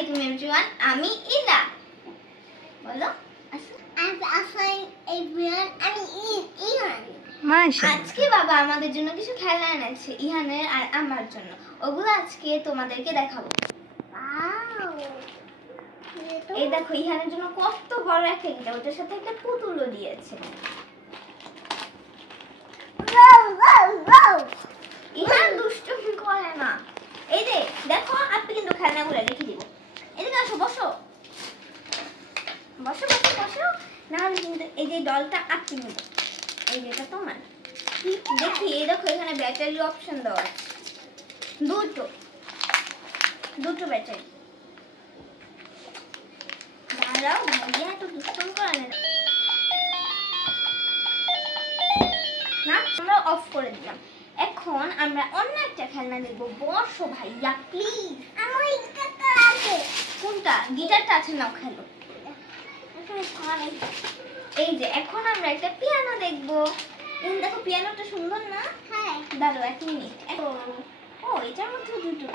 আলাইকুম এভরিওয়ান, আমি ইলা। বলো আজকে বাবা আমাদের জন্য কিছু খেলনা এনেছে, ইহানের আর আমার জন্য। ওগুলো আজকে তোমাদেরকে দেখাবো। এই দেখো, ইহানের জন্য কত বড় একটা গিটার, ওটার সাথে একটা পুতুলও দিয়েছে। ইহান দুষ্টুমি করে না। এই যে দেখো, আপনি কিন্তু খেলনাগুলো রেখে দিব। এদিকে আসো, বসো বসো বসো বসো, নাহলে কিন্তু এই যে ডলটা আপনি নেব। এই যেটা তোমার। দেখি, এই দেখো এখানে ব্যাটারি অপশন দেওয়া আছে, দুটো ব্যাটারি। দাঁড়াও, ভাইয়া একটু দুষ্টুমি করে না, আমরা অফ করে দিলাম। এখন আমরা অন্য একটা খেলনা দেখবো। বসো ভাইয়া প্লিজ। কোনটা? গিটারটা আছে, নাও খেলো। এই যে এখন আমরা একটা পিয়ানো দেখবো। দেখো পিয়ানোটা সুন্দর না? হ্যাঁ, দাঁড়াও 1 মিনিট। ও, এটার মধ্যে দুটো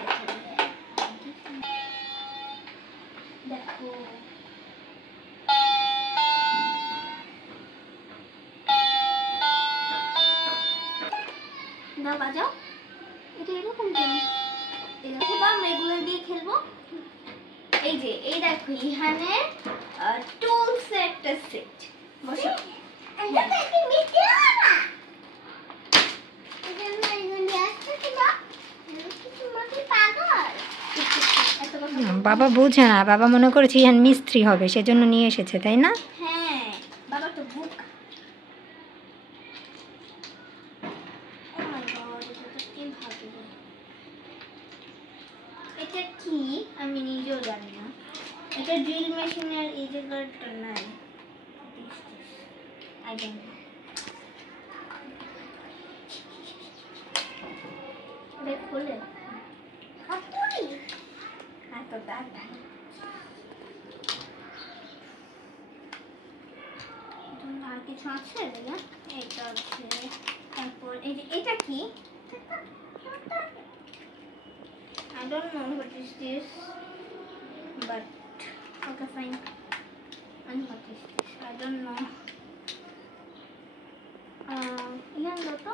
দেখো। দাও, বাজাও। এটা এরকম কেন? আমরা এগুলো দিয়ে খেলবো। এই যে এই দেখো, ইহানের টুলস একটা সেট। বসো। বাবা বুঝে না, বাবা মনে করেছে ইহান মিস্ত্রি হবে, সেজন্য নিয়ে এসেছে, তাই না? হ্যাঁ, বাবা তো বোকা। এটা কি আমি নিজেও জানি না। এটা ড্রিল মেশিনের এই জায়গাটা নাই। I don't know. এটা খুলে হাতুড়ি। হাত তো দাঁত ভালো। আর কিছু আছে ভাইয়া? এটা আছে। তারপর এই যে এটা কি? I don't know what is this, but okay fine. And what is this? I don't know. Ihan তো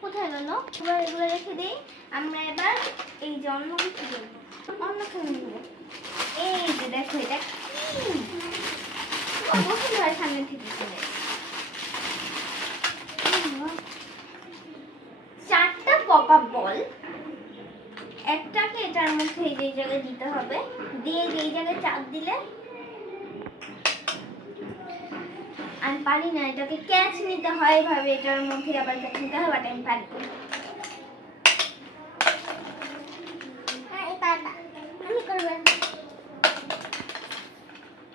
কোথায় গেল? এবার এগুলো রেখে দিই। আমরা এবার এই যে অন্য কিছু দেখবো, অন্য খেলনা নেবো। এই যে দেখো, এটা অবশ্যই হয় সামনে থেকে চলে। 4টা পপ আপ বল। একটাকে এটার মধ্যে এই যে জায়গায় দিতে হবে, দিয়ে এই জায়গায় চাপ দিলে, আমি পারি না, এটাকে ক্যাচ নিতে হয় এভাবে, এটার মধ্যে আবার ক্যাচ নিতে হয়, বাট আমি পারি।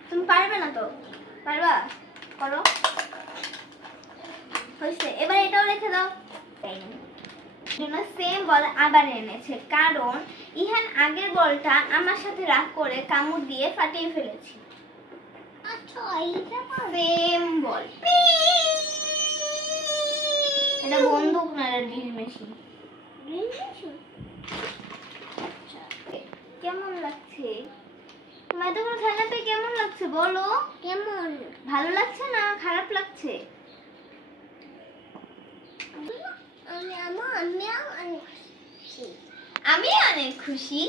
তুমি পারবে না তো? পারবা? করো। হয়েছে, এবার এটাও রেখে দাও। জন্য সেম বল আবার এনেছে, কারণ ইহান আগের বলটা আমার সাথে রাগ করে কামড় দিয়ে ফাটিয়ে ফেলেছি। আচ্ছা, এইটা সেম বল। এটা বন্দুক না, এটা ড্রিল মেশিন। কেমন লাগছে তোমার? তোমার খেলাতে কেমন লাগছে বলো? কেমন? ভালো লাগছে না খারাপ লাগছে? আমি অনেক খুশি।